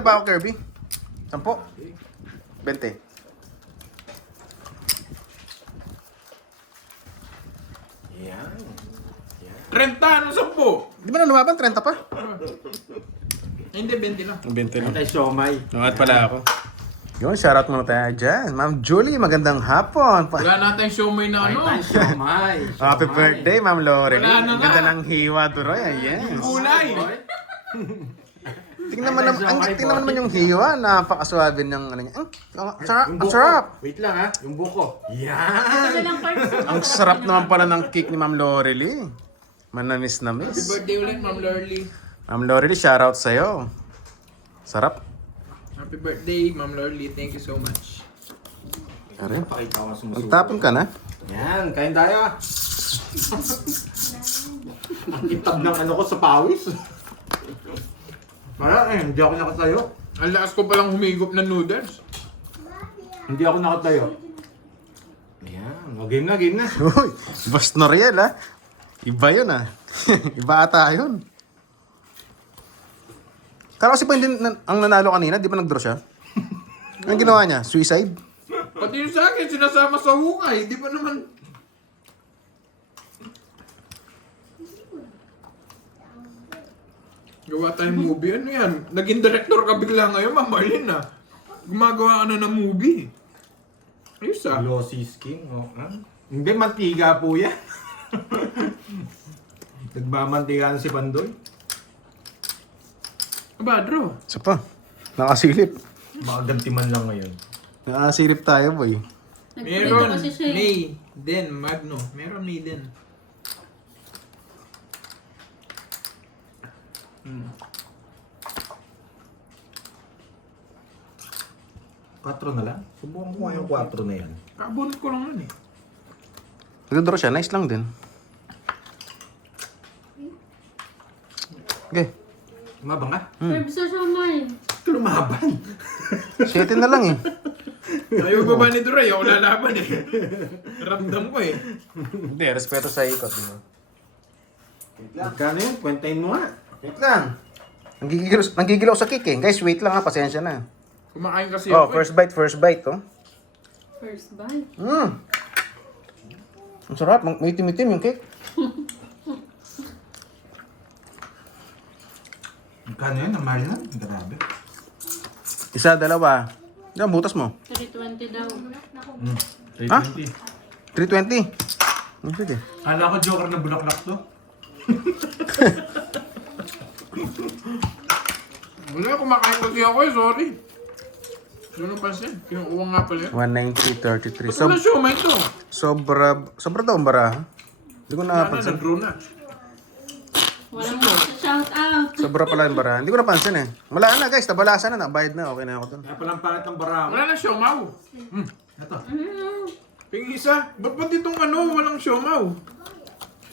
Ba ako, Kirby? 10? 20. Yan. 30, ano 10? Di ba na lumaban? 30 pa? Hindi, 20 lang. 20 Antay siomay. Numat pala ako. Yun, shoutout muna tayo dyan. Ma'am Julie, magandang hapon. Wala natin siomay na ano. Antay siomay. Happy birthday, Ma'am Lorelei. Wala na nga. Ganda ng hiwa, Turoy. Yes. Kulay. Tingnan naman yung hiwa. Napakaswabe ng ano niya. Ang sarap. Wait lang ha. Yung buko. Yan. Ang sarap naman pala ng cake ni Ma'am Lorelei. Manamis na Happy miss. birthday ulit, Ma'am Lorly. Ma'am Lorelei, shoutout sa'yo. Sarap. Happy birthday, Ma'am Lorly. Thank you so much. Aray. Pakita ko sumusuko. Magtapon ka na. Yan. Kain tayo. Ang kitab ng ano ko sa pawis. Wala eh. Hindi ako nakatayo. Ang lakas ko palang humigop ng noodles. Hindi ako nakatayo. Yan. O, game na, game na. Uy, Boss Noriel ha. Iba yun ah. Iba ata yun. Kala kasi pa hindi ang nanalo kanina, di ba nag-draw siya? Anong ginawa niya? Suicide? Pati yung sa akin, sinasama sa hukay. Di ba naman... Gawa tayong movie. Ano yan? Naging director ka bigla ngayon, Ma'am Marlene ah. Gumagawa ka na ng movie. Ayos ah. Glossy skin. Oh, ha? Hindi, mantiga po yan. Nagmamantiga na si Pandoy. Aba, draw. Isa pa. Nakasilip. Baka ganti man lang ngayon. Nakasilip tayo boy. Meron May, Den, Magno. Meron May, Den. Quattro na lang? Subukan ko nga yung 4 na yan. Kakabunot ko lang nun eh. Nag-draw siya, nice lang din. Okay. Umabang ka? Gusto siya kumain. Lumaban. 7 na lang eh. Ayaw ko ba ni Duray? Ako lalaban eh. Ramdam ko eh. Hindi, respeto sa ikot. Diba? Magkano yun? Kwentahin mo nga. Wait lang. Nanggigil ako sa cake eh. Guys, wait lang ha, pasensya na. Kumakain kasi Oh, ako eh. first bite oh. First bite. Ang sarap, may itim-itim yung cake. Magkano yun? Ang mahal na? Grabe. Isa, dalawa. Yan, butas mo. 320 daw. 320. 320. Sige. Kala ko joker na bulaklak to. Wala, kumakain kasi ako eh. Sorry. Ano pa siya? Kinukuha nga pala yun. 190.33. Ba't wala siomay to? Sobra daw ang bara. Hindi ko Wala na, napansin. nag-draw na. Walang shout out. Sobra pala yung bara. Hindi ko napansin eh. Wala na guys, tabalasan na. Bayad na. Okay na ako dun. Kaya palang pangit ang bara mo. Wala na siomaw. Ito. Ping isa. Ba't ba ditong ano, walang siomaw?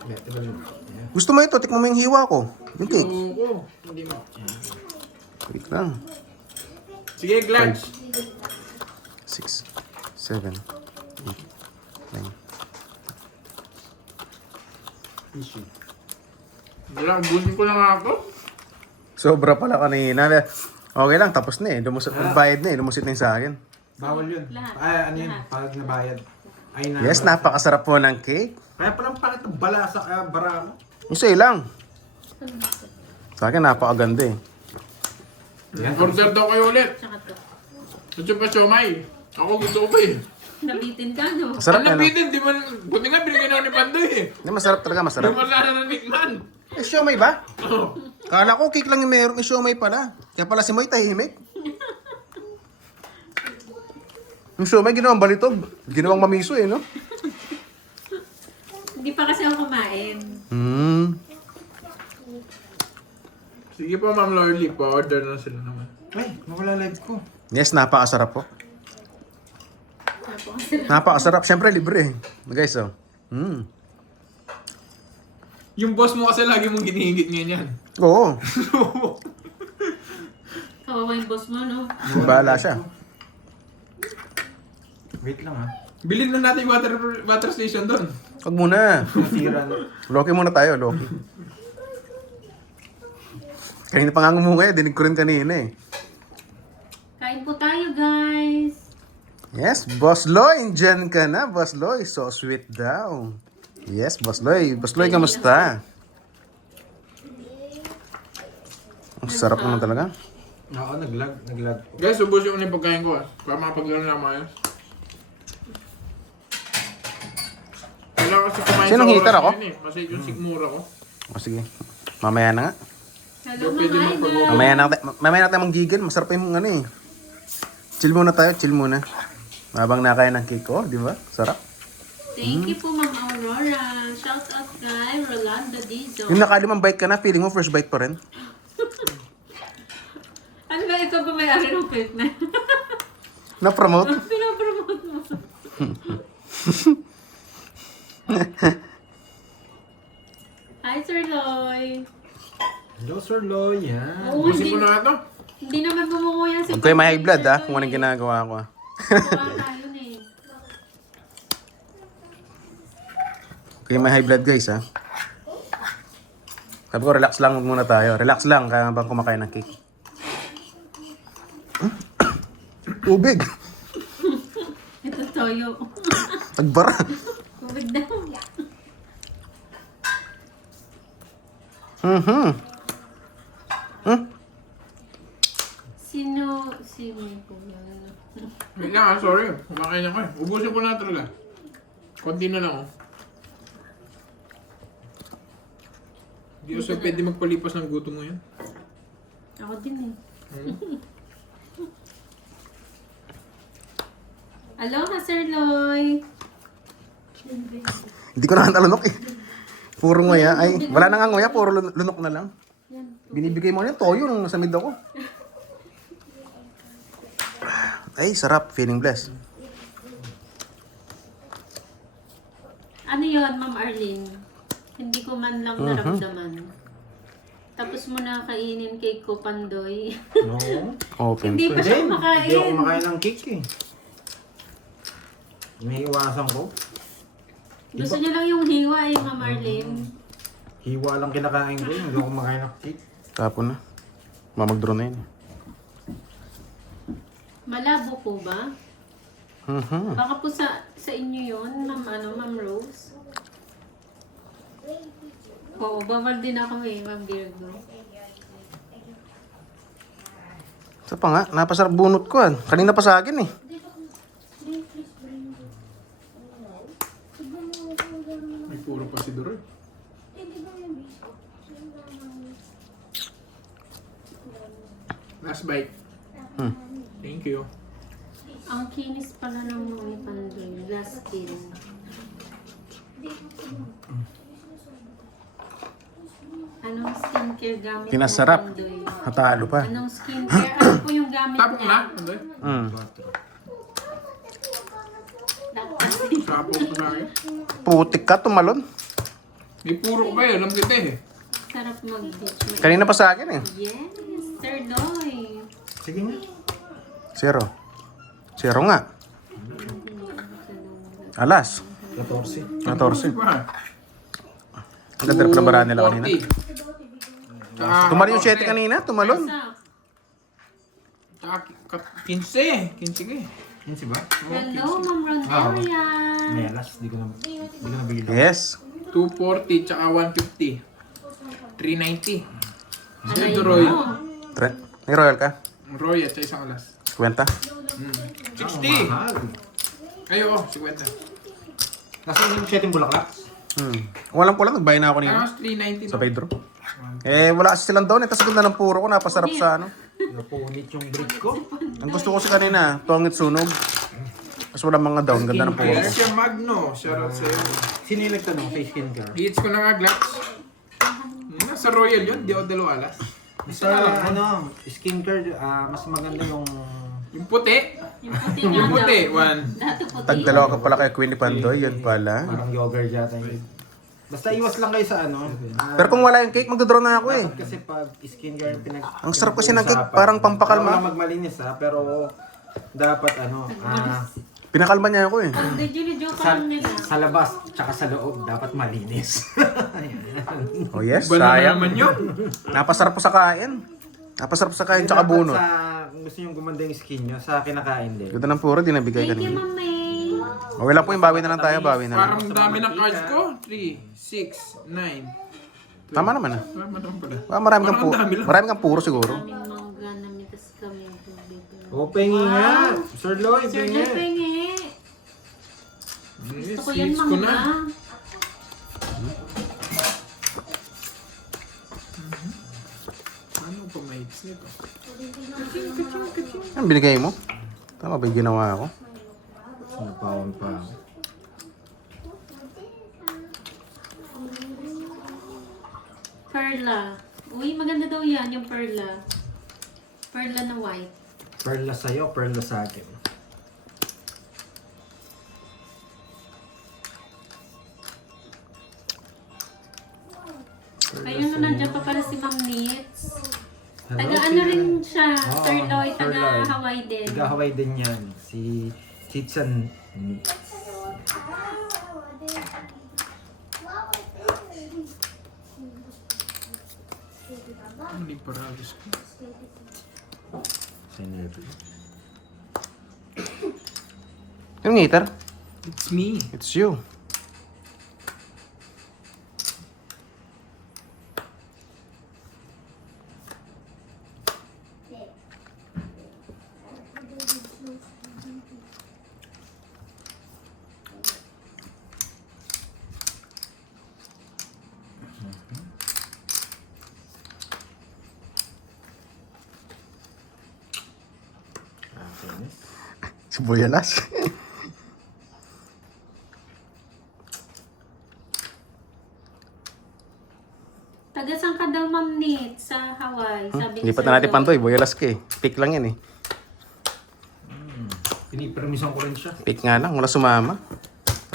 Ito ba yun? Gusto mo ito? Tikman mo yung hiwa ko. Yung cake. Oo. Hindi mo. Wait lang. Sige, Glad. 6, 7, 8, 9. Tissue. Wala, bunin ko lang ako. Sobra pala kanina. Okay lang, tapos na eh. Bayad na eh. Lumusit na yung sa akin. Bawal yun. Lahat. Ay, ano yun? Lahat. Pag nabayad. Ay, na. Yes, napakasarap po ng cake. Kaya palang pangit ang bala sa bara mo. Yung sa'yo lang. Sa akin, napakaganda eh. Order daw kayo ulit. Tsaka to. Gusto pa siomay. Ako gusto ko pa eh. Nabitin ka, no? Masarap Ang yan. nabitin, di man, buti nga binigyan ako ni Pandoy eh. Hindi, masarap talaga, masarap. Di wala na nanikman. Eh, siomay ba? Oh. Kala ko cake lang yung meron. May siomay pala. Kaya pala si Moy tahimik. Yung siomay ginawang balitog. Ginawang mamiso eh, no? Hindi pa kasi ako kumain. Sige po, Ma'am Lorly, pa-order na sila naman. Ay, nawala live ko. Yes, napakasarap po. Napakasarap. Siyempre, libre eh. Guys, oh. Yung boss mo kasi lagi mong ginihigit ngayon yan. Oo. Kawawa yung boss mo, no? Bahala siya. Wait lang ha. Bilhin na natin yung water station doon. Huwag muna. Nasira na. Loki muna tayo, Loki. Kanina pa nga ngumunga eh. Dinig ko rin kanina eh. Kain po tayo, guys. Yes, Boss Loy, dyan ka na, Boss Loy. So sweet daw. Yes, Boss Loy. Boss Loy, kamusta? Ang sarap naman talaga. Oo, naglag po. Guys, ubusin ko na yung pagkain ko para makapaglaro na maayos. Kailangan kasi kumain Sinong sa heater oras ako? ngayon eh. Kasi yung sigmura ko. O sige, mamaya na nga. Hello, Pwede mga mo idol. Mamaya natin mag-gigil. Masarap yung ano eh. Chill muna tayo, chill muna. Habang nakain ng cake ko, di ba? Sarap. Thank you po, Ma'am Aurora. Shout out kay Rolanda Dizon. Yung nakalimang bite ka na, feeling mo first bite pa rin. Ano ba ito ba may-ari ng cake na? Na-promote? Pinapromote mo. Hi, Sir Loy. Hello, Sir Loy. Yan. Oo, Ubusin ko na ito. hindi naman bumukuya si Huwag kayo may high blood Sir ha, Loy. kung anong ginagawa ko ha. Mukha tayo na eh. Huwag kayo may high blood guys ha. Sabi ko, relax lang muna tayo. Relax lang kaya habang kumakain ng cake. Tubig! Ito toyo. Tagbara! Tubig daw. Sino po yan? Wait lang sorry. Kumakain ako eh. Ubusin ko na talaga. Konti na lang oh. Hindi ko sa'yo pwede magpalipas ng gutom mo yan. Ako din eh. Aloha, Sir Loy. Hindi ko na nalunok eh. Puro nguya. Ay, wala na nga nguya, puro lunok na lang. Binibigay mo yung toyo nung nasa mid ako. Ay, sarap. Feeling blessed. Ano yun, Ma'am Arlene? Hindi ko man lang naramdaman. Tapos mo na kainin kay ko Pandoy. Oo. Open Hindi to pa eh. siya Hindi ako kumakain. kumakain ng cake eh. Iniiwasan ko. Gusto niya lang yung hiwa eh, Ma'am Arlene. Hiwa lang kinakain ko. Hindi ako kumakain ng cake. Tapon na. Mamag-draw na yun. Malabo po ba? Mhm. Baka po sa inyo yun, Ma'am Rose. Oo, bawal din ako eh, Ma'am Virgo. Isa pa nga, napasarap bunot ko ah. Kanina pa sa akin eh. May puro pa si Doroy. Last bite. Thank you. Ang kinis pala ng mga Pandoy. Last kill. Anong skincare gamit Pinasarap. mo, Pandoy? Hatalo pa. Anong skincare? Ano po yung gamit Tapos niya? na? Andoy? Sapo ko sa akin. Putik ka, tumalon. May puro ko ba yun? Alam kita eh. Sarap mag-beach. Kanina pa sa akin eh. Yes, Sir Loy. Sige nga. Zero. Zero nga. Alas. 14. 14. Ba? Ang ganda na pinabaraan nila kanina. 40. Tumalon yung 7 kanina, tumalon. What's up? Tsaka 15. 15 ka eh. Yun si ba? Hello, Ma'am Rondelia. Melas. Di ko na bigil. Yes. 240 tsaka 150. 390. Ano Sir yun? Doroy. May royal ka? Roy at sa isang alas. Kwenta? 60. Mahal. Ay, oo, 50. Nasaan yung setting bulaklak? Walang pula, nagbayad na ako nila. Tapos 390. Sa Pedro. Eh, wala kasi silang doon eh. Tapos ganda ng puro ko, napasarap sa ano. Napunit yung break ko. Ang gusto ko si kanina, tongit sunog. Tapos walang mga down, ganda ng puro Ayan ko. siya Magno. Shoutout sa'yo. Sino yung nagtanong sa skincare? Hits ko na nga Glacks. Nasa Royal yun, di ako dalawa alas. Sa ano, skincare, mas maganda yung... Yung puti. Yung puti nga Yung puti, daw. one. Dati puti. Tagdalawa ka pala kay Queenie Pandoy, yun pala. Parang yogurt yata yun. Basta iwas lang kayo sa ano. Pero kung wala yung cake, magdodraw na ako eh. Dapat kasi pag skincare pinag... Ang sarap kasi ng cake, parang pampakalma. Wala magmalinis ha, pero dapat ano, Pinakalma niya ako eh. Pag joke sa, lang nila. sa labas tsaka sa loob dapat malinis. Oh yes, Iba na sayang. naman yun. Napasarap po sa kain. Napasarap sa kain tsaka bunot. Kung gusto nyo gumanda yung skin nyo, sa kinakain din. Ganda ng puro, di nabigay Thank you, kanina. Ma'am May. Okay lang po yung bawi na lang tayo, bawi na lang. Parang dami ng cards ko. 3, 6, 9. Tama naman ah. Tama naman pala. Marami kang Parang puro. ang dami lang. Marami kang puro siguro. Aming mangga na mitas kami. Tubig. O, pengi nga. Sir Lloyd, Sir pengi. Lepenge. Gusto ko yan, Seeds ko mangga. na. Ano pa may hits nito? Ano binigay mo? Tama ba yung ginawa ko? Napawang pa ako. Perla. Uy, maganda daw yan, yung perla. Perla na white. Perla sa'yo, perla sa akin. Ayun na, nandiyan pa pala si Ma'am Nits. Hello, Taga ano rin siya, Oo, Sir Lloyd, Sir taga Lloyd. Hawaii din. Taga-Hawaii din yan. Si Chitsan. Hindi paragos ko. Sinabi. Yung ngater? It's me. It's you. Sibuyalas. Taga saan ka daw, Ma'am Nits, sa Hawaii? Sabi Hindi ni pa Sir natin Lloyd. pantoy, buyalas ka eh. Pick lang yan eh. Pinipermisan ko rin siya. Pick nga lang, wala sumama.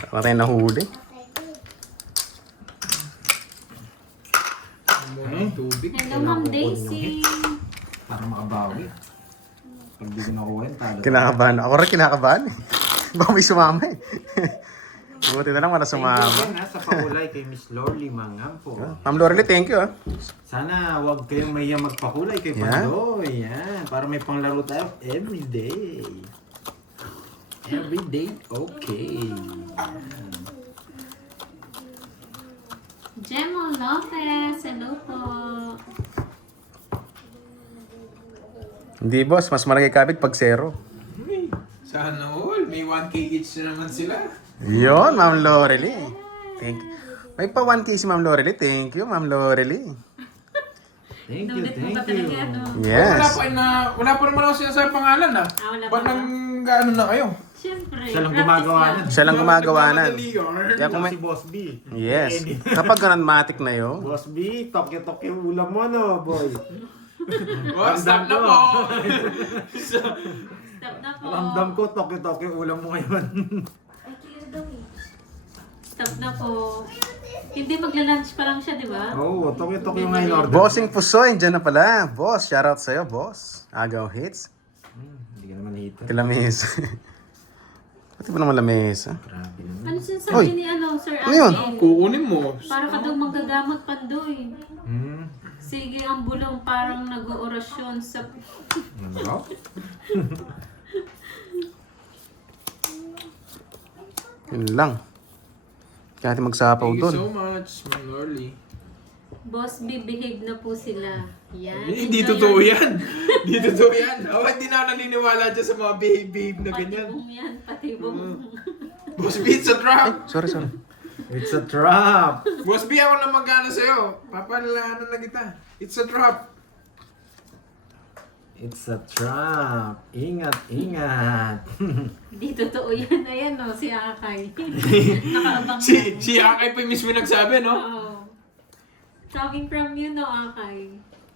Wala tayong nahuli. Muna ang tubig. Hello, Ma'am Daisy. Para makabawi. Pag di ko nakuha yun, talo. Kinakabahan. Ako rin kinakabahan eh. Baka may sumama eh. Buti na lang wala Thank you sumama. again ha, sa pakulay kay Miss Lorly Mangampo. Ma'am Lorely, thank you ah. Sana wag kayong mahiya magpakulay kay Yan. Pandoy. Yan. Para may panglaro tayo everyday. Everyday, okay. Gemma Lopez, hello po. Hindi boss, mas malaki kabit pag zero. Sana all. May 1K each na naman sila. Yun, Ma'am Lorely. Thank you. May pa 1K si Ma'am Lorely. Thank you, Ma'am Lorely. Thank you, Naulit mo thank ba talaga, you. ano? Yes. Wala pa naman ako sinasabi pangalan ah. Wala Ba't pa. nang gaano na kayo? Siyempre. Siya lang practice gumagawa lang. nun. Siya lang gumagawa nan. Nagmamadali yun. Kaya kung may... Si Boss B. Yes. Kapag ganun matik na yun, Boss B, tokyo-tokyo ulam mo no, boy. Oh, stop na po! Stop na po. Ramdam ko, tokyo-tokyo ulam mo ngayon. Stop na po. Hindi magla-lunch pa lang siya, di ba? Oo, tokyo-tokyo nga in order. Bossing Pusoy, dyan na pala. Boss, shoutout sa'yo, boss. Agaw hits. Hindi ka naman hito. Kilamis. Pati ba naman lamesa? Grabe naman. Ano Oy. sinasabi ni Sir Ano yun? Alvin? Kukunin mo. Para ka daw manggagamot, Pandoy. Hmm. Sige, ang bulong parang nag-oorasyon sa... Ano ba? Yun lang. Kaya natin magsapaw Thank you doon. so much, Ma'am Lorly. Boss, behave na po sila. Yan. Hindi Enjoy totoo your- yan. Hindi totoo yan. Oh, hindi na ako naniniwala dyan sa mga behave na ganyan. Patibong yan, patibong. Boss B, it's a trap. Sorry, sorry. It's a trap. Boss B, ako na mag-ano sa'yo. Papalalahanan na kita. It's a trap. It's a trap. Ingat, ingat. Hindi totoo yan. Ayan o, si Akay. Nakaabang Si Akay pa mismo nagsabi, no? Oo. Coming from you, no, Akay?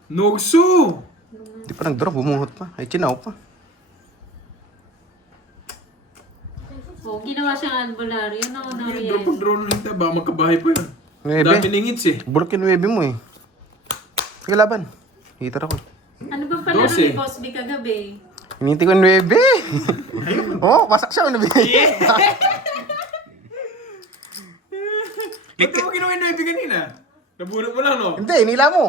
Nugso! Hindi pa nag-drop, bumuhot pa. Ay, chinaw pa. Oh, ginawa siyang albularyo, no, no, Ay, yes. drone lang tayo. Baka magkabahay pa yun. Nuebe. Dami ningits eh. Bulok yung nuebe mo eh. Sige, laban. Hitar ako. Ano bang palaro 12? ni Boss B kagabi? Hinihintay ko yung nuebe. Oh, pasak siya. Nuebe. Ba't mo ginawa yung 9 kanina? Nabunot mo lang, no? Hindi, inila mo.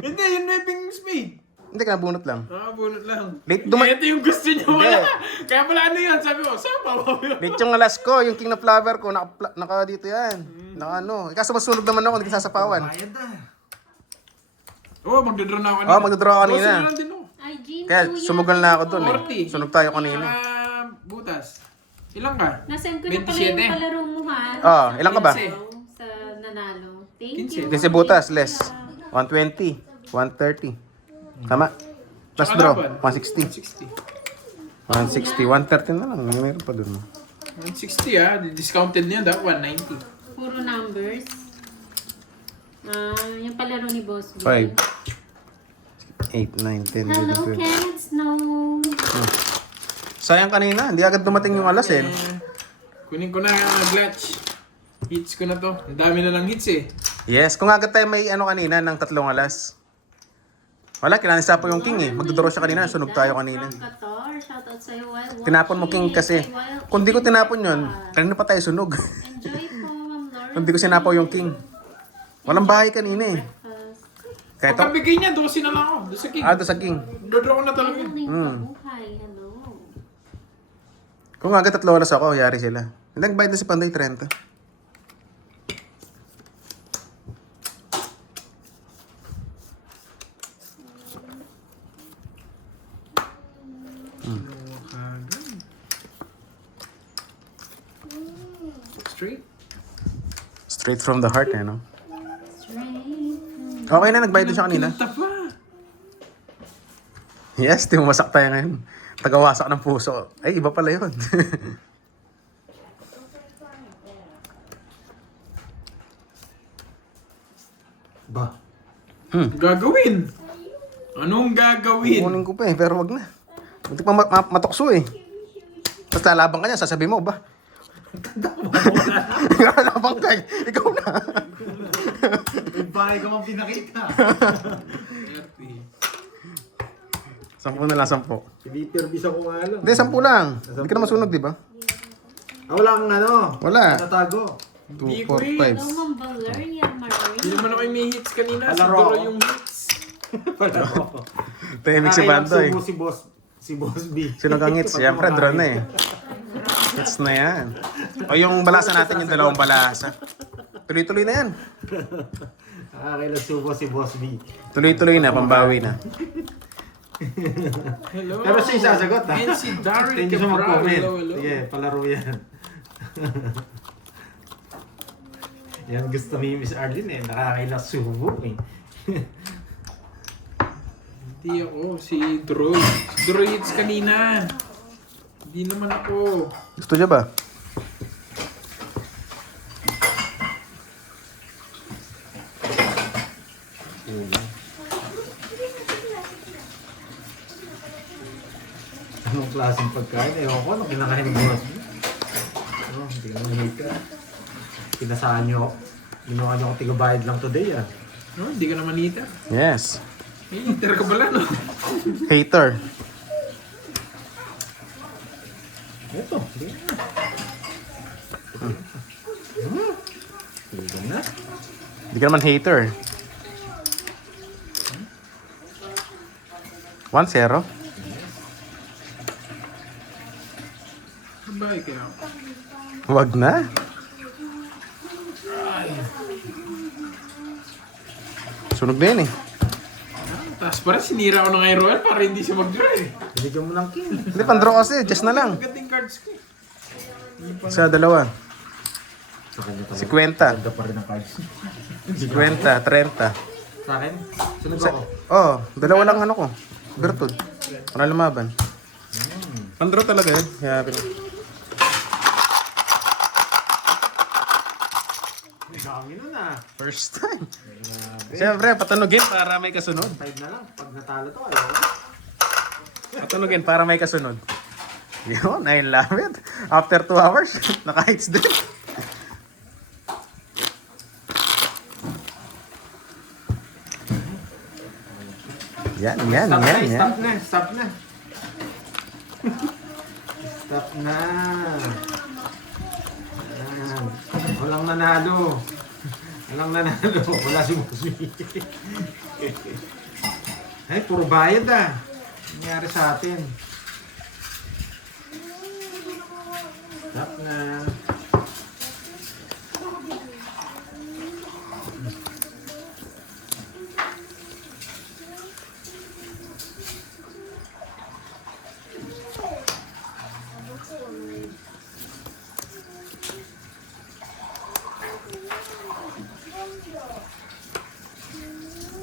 Hindi, yung 9 spade. Hindi ka nabunot lang. Nakabunot lang. Late Ito yung gusto niya Hindi. wala. Kaya pala ano yan, sabi ko, saan pa ba yun? Late yung alas ko, yung king na flower ko, naka dito yan. Naka ano. Kaso masunog naman ako, hindi ka sasapawan. Bayad na. Oo, magdodraw na ako Oo, magdodraw ako kanina. 12 na lang din ako. Ay, Jean, Kaya sumugal na ako dun eh. 40. Sunog tayo kanina. Saka butas. Ilang ka? Nasend ko na pala 27. yung palaro mo ha. Oh, ilang ka ba? 15. Sa nanalo. Thank 15. you. Kasi butas, less. 120, 130. Tama. Plus Tsaka draw, laban. 160. 160. 160, 130 na lang. Meron pa dun. 160 ah. Discounted niya daw, 190. Puro numbers. Yung palaro ni Boss B. 5, 8, 9, 10, Hello, 11, 12. Kenneth Snow. Sayang kanina, hindi agad dumating yung alas eh. Kunin ko na clutch. Hits ko na to. Ang dami na lang hits eh. Yes, kung agad tayo may ano kanina ng 3 alas. Wala, kinanisa po yung king eh. Magdodoro siya kanina, sunog tayo kanina. From Qatar, shoutout sa'yo while watching. Tinapon mo king kasi. Kung di ko tinapon yun, kanina pa tayo sunog. Enjoy po, Ma'am Laura. Kung di ko sinapaw yung king. Walang bahay kanina eh. Kahit ako, Pagkabigay niya, 12 na lang ako. Doon sa king. doon sa king. Dodraw ko na talaga. Kabuhay, hello. Kung agad 3 alas ako, yari sila. Hindi, nagbayad na si Panday 30. Straight. Straight from the heart eh, no? Straight. Okay na, nagbayad din siya kanina. Kinta pa. Yes, di masak tayo ngayon. Tagawasak ng puso. Ay, iba pala yun. Ba? Gagawin. Anong gagawin? Kunin ko pa eh, pero wag na. Hindi pa matukso eh. Tapos lalabang ka niya, sasabihin mo, ba? Lalabang ka eh. Ikaw na. Yung bahay ko mang pinakita. 10 na lang, 10. Pinipervis ako nga lang. Hindi, 10 lang. Hindi ka na masunog, di ba? Ah, wala kang ano? Wala. Natago. 2, 4, Hello, 5. Ma'am Valeria Marie. Hindi naman ako may hits kanina. Palaro Siguro ako. yung hits. Tahimik si Bantoy. Subo si Boss B. Sino kang hits? Siyempre, drone na eh. Hits na yan. O yung balasa natin, yung 2 balasa. Tuloy-tuloy na yan. Nakakailang subo si Boss B. Tuloy-tuloy na, pambawi na. Hello. Pero siya yung sasagot ha. And si Darren Hindi siya Cabral. mag-comment. Hello, hello. Sige, palaro yan. Yan gusto ni Miss Arlene eh. Nakakailang subo eh. Hindi ako. Si Droy. Si Droy hits kanina. Hindi naman ako. Gusto niya ba? Anong klaseng pagkain? Ewan ko, nung kinakain ng Boss B. Oh, hindi ka naman ka. Pinasahan nyo. Ginawa nyo ako tigabayad lang today ah. No, hindi ka naman hitter. Yes. May hitter ka pala, no? Hater. Ito, hindi na. Hindi na. Hindi ka naman hater. 1-0. Sabay kaya. Wag na. Sunog na yun eh. Tapos parang sinira ko na kay Roel para hindi siya mag-draw eh. Binigyan mo ng king. Hindi, pandraw kasi. Just na lang. Magating cards ko eh. Sa 2. Sa kanya talaga. 50. Ganda pa rin ang cards. 50, 30. Sa akin, sunod ako. Oh, 2 lang ano ko. Bertud. Para lumaban. Pandraw talaga yun. Kaya May kami nun ah. first time. Siyempre, patunogin para may kasunod. 5 na lang. Pag natalo to, ayaw. Patunogin para may kasunod. Yun, I love it. After 2 hours, naka-hits din. Yan. Stop na. Stop na. Stop na. Ayan. Walang nanalo. Walang nanalo. Wala si Boss B. Ay, puro bayad ah. Nangyari sa atin. Tap na.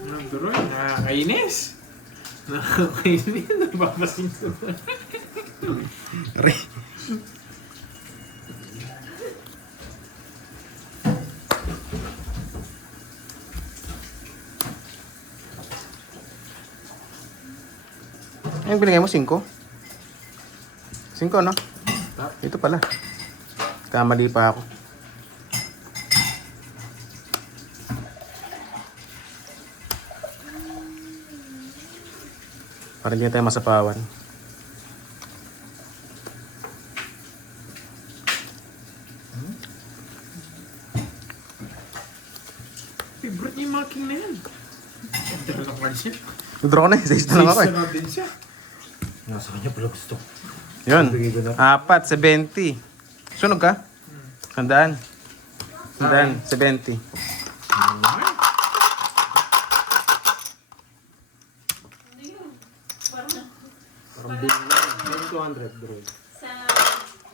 Nagduro, nakakainis. Nakakainis, nababasin ko. Yung binigay mo, 5? 5, no? Ito pala. Kamali pa ako. Para hindi na tayo masapawan. Favorite niya yung marking na yan. Dala lang ka siya. Nagdraw ko na, 6 na lang ako eh. Six na din siya. Nasa kanya pala gusto. Yun, Bigay ko na. 4, 70. Sunog ka? 100. 70. Parang bilang lang. 200 bro. Sa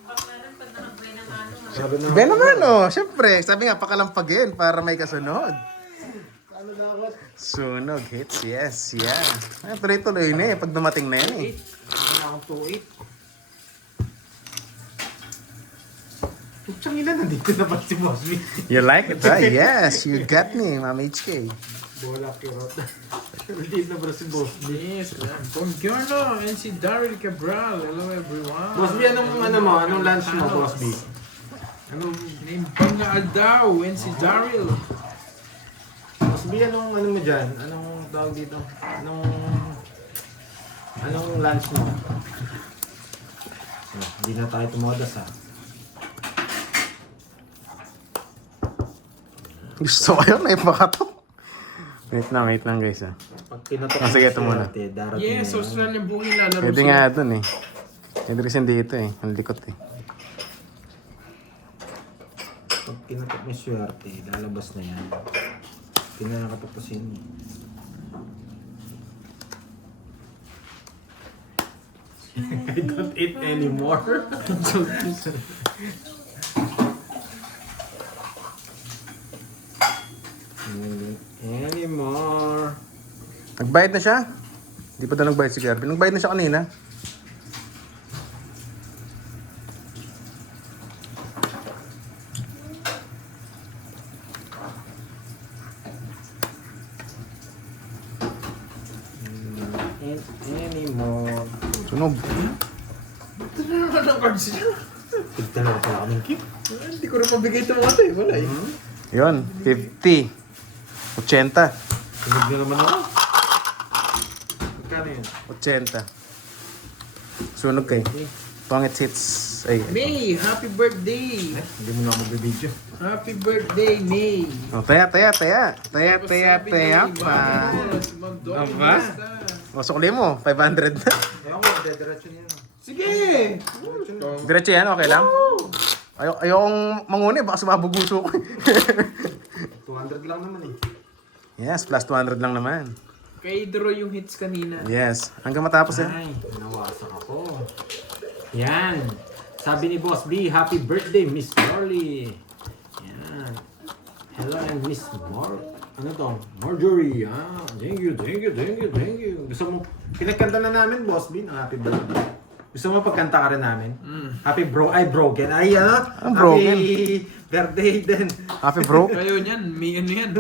bakaran, pag nakabay ng ano, Sabi na. Ben naman oh, syempre. Sabi nga, pakalampagin para may kasunod. Sunog hits, yes, yeah. Ay, tuloy-tuloy na eh, pag dumating na yan eh. Hindi na akong 2-8. Putsang ina, nandito na pa si Boss B. You like it, huh? Yes, you got me, Ma'am HK. Bola kirot. Nandito na pa si Boss B. Yes, buongiorno, and si Daryl Cabral. Hello everyone. Boss B, anong lunch mo, Boss B? Anong, Name Banga Aldaw, and si Daryl. Boss B, anong mo dyan? Anong tawag dito? Anong lunch mo? Hindi na tayo tumodas ha. Gusto ko yun, naipaka to. Wait lang guys ah. Pag pinatok Ah, sige, ito muna. darating Yes, na yun. Australian booking lalaro Pwede sila. nga dun eh. Pwede rin dito eh, ang likot eh. Pag pinatok may swerte, lalabas na yan. Hindi na nakatapusin. I don't eat anymore. Anymore. Nagbayad na siya? Hindi pa daw nagbayad si Garvin. Nagbayad na siya kanina. Anymore. Sunog. Anong cards niya? Tigdalawa pala kaming cake. Hindi ko rin mabigay ito mga ito eh. Wala eh. Yun, 50. 80. Tunog na naman ako. Magkano yun? 80. Sunog kay. Pangit hits. Ay. May, happy birthday! Hindi mo na ako magbibideo. Happy birthday, May! Oh, taya pa. Aba? O, sukli mo. 500 na. Ayaw ko, dediretso niya. Sige! Diretso yan, okay lang? Ayokong manguni, baka sumabuguso ko. 200 lang naman eh. Yes, plus 200 lang naman. Kay draw yung hits kanina. Yes, hanggang matapos yan. Ay, nawasak ako. Yan. Sabi ni Boss B, happy birthday, Miss Marley. Yan. Hello and Miss ano to? Marjorie. Ah, thank you. Gusto mo, pinagkanta na namin, Boss B, ng happy birthday. Gusto mo pagkanta ka rin namin? Happy broken. Ay, ano? Ang broken. Happy birthday din. Happy bro. Ayaw niyan, may ano yan.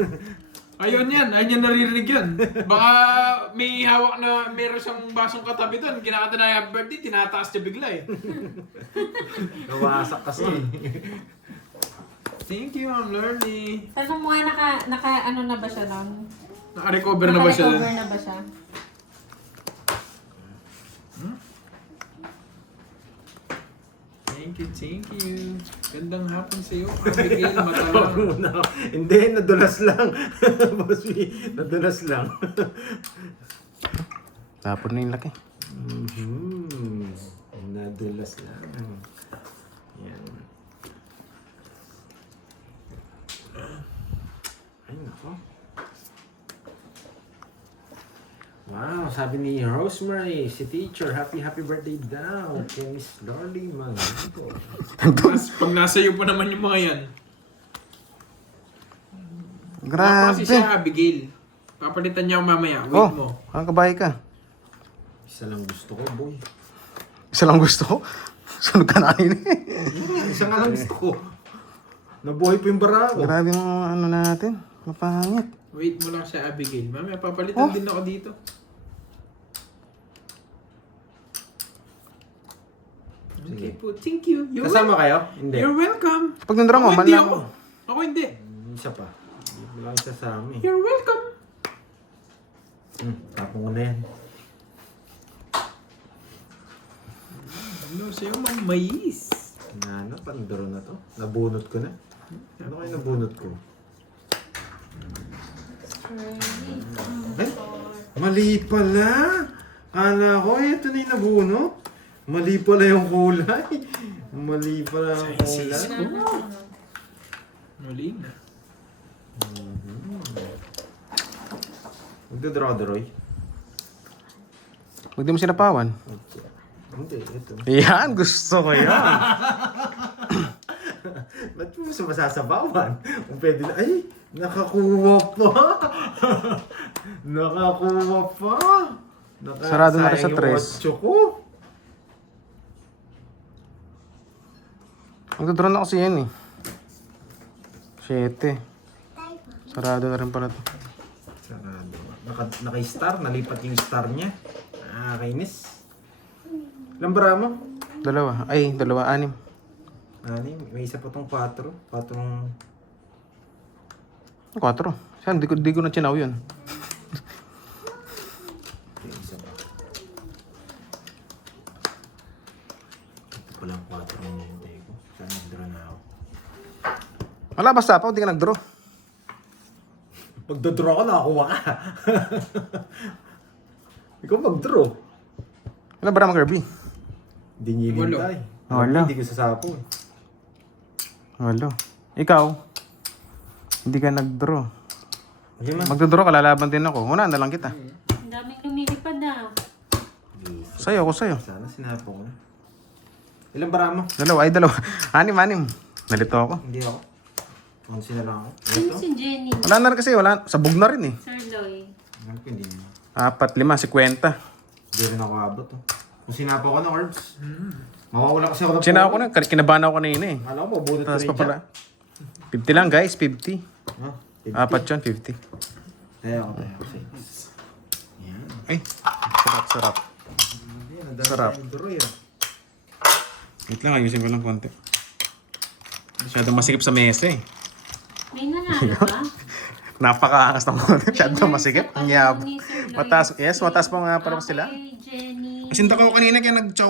Ayaw niyan, ayaw niyan naririnig yan. Baka may hawak na meron siyang basong katabi doon. Kinakanta na happy birthday, tinataas niya bigla eh. Nawasak kasi. Thank you, I'm learning. Tanong mo nga, ano na ba siya nun? Naka-recover na ba siya? Naka-recover na ba siya? Thank you. Gandang hapon sa iyo. Abigail Matalang. Muna. Hindi, nadulas lang. Boss B, nadulas lang. Tapon na yung laki. Nadulas lang. Yan. Ay, nako. Wow, sabi ni Rosemary, si teacher, happy birthday daw kay Miss Lorly Manito. Tapos pag nasa iyo pa naman yung mga yan. Ako kasi Grabe. siya, Abigail. Papalitan niya ako mamaya. Wait mo. Anong kabahay ka? Isa lang gusto ko, boy. Isa lang gusto ko. Sunod ka na kanina eh. Isa nga lang gusto ko. Nabuhay po yung barako. Grabe yung ano natin. Mapangit. Wait mo lang siya, Abigail. Mamaya papalitan din ako dito. Okay Sige. po, thank you. Kasama kayo? Hindi. You're welcome. Pag nandra mo, Ako man hindi lang ako. Ako hindi. Isa pa. Wala isa sa amin. You're welcome. Tapong ko na yan. Ano sa'yo, mamayis. Ano, panduro na to. Nabunot ko na. Ano kayo nabunot ko? Ay, mali pala. Kala ko, ito na yung nabunot. Mali pala yung kulay. Mali pala yung kulay. Mali na. Magdodro-droy. Huwag di mo sinapawan. Hindi, ito. Yan, gusto ko yan. Ba't mo sa masasabawan? Kung pwede na, ay, nakakuha pa. Nakakuha pa. Sarado na rin sa Sayang yung tres. 8 ko. Magdodron na kasi yan eh. 7. Sarado na rin pala to. Sarado. Naka-star, nalipat yung star niya. Kainis. Lambara mo? 2. Ay, 2, 6. May isa pa tong 4. 4. 4. Saan? Di ko na chinaw yun. May isa pa. Ito palang 4 yung hintay ko. Saan nag-draw na ako? Wala, basta pa. Hindi ka nag-draw. Pag draw ka, nakakuha ka. Ikaw mag-draw. Wala ba naman, Kirby? Hindi niya hintay. Wala. Hindi ko sasapo eh. Wala. Ikaw? Hindi ka nag-draw. Okay, ma. Magdodraw ka, lalaban din ako. Una na lang kita. Ang daming lumilipad na. Sa'yo, ako sa'yo. Sana sinapo ko na. Ilang bara mo? 2. Ay, 2. 6. Nalito ako. Hindi ako. 11 na lang ako. Ano Ito? si Jenny? Wala na rin kasi. Wala. Sabog na rin eh. Sir Loy. Alam ko hindi na. 4, 5, 50. Hindi rin ako abot oh. Kung sinapo ko na, Orbs. Mawawala kasi ako ng Sinaw ko na. Kinabahan ako kanina eh. Alam mo, mabunot ko Tapos rin pa pala. 50 lang guys, 50. Ha? 4 yun, 50. Tayo ako. Yan. Ay, sarap. Sarap. Duroy ah. Wait lang, ayusin ko lang konti. Masyadong masikip sa mesa eh. May nanalo ba? Napakaangas ng konti. Masyadong May masikip. isa pa Ang yab. ni Sir Loy. Mataas, yes, mataas pa nga pala sila. Okay, Jenny. Kasi hindi ako kanina kaya nag-chow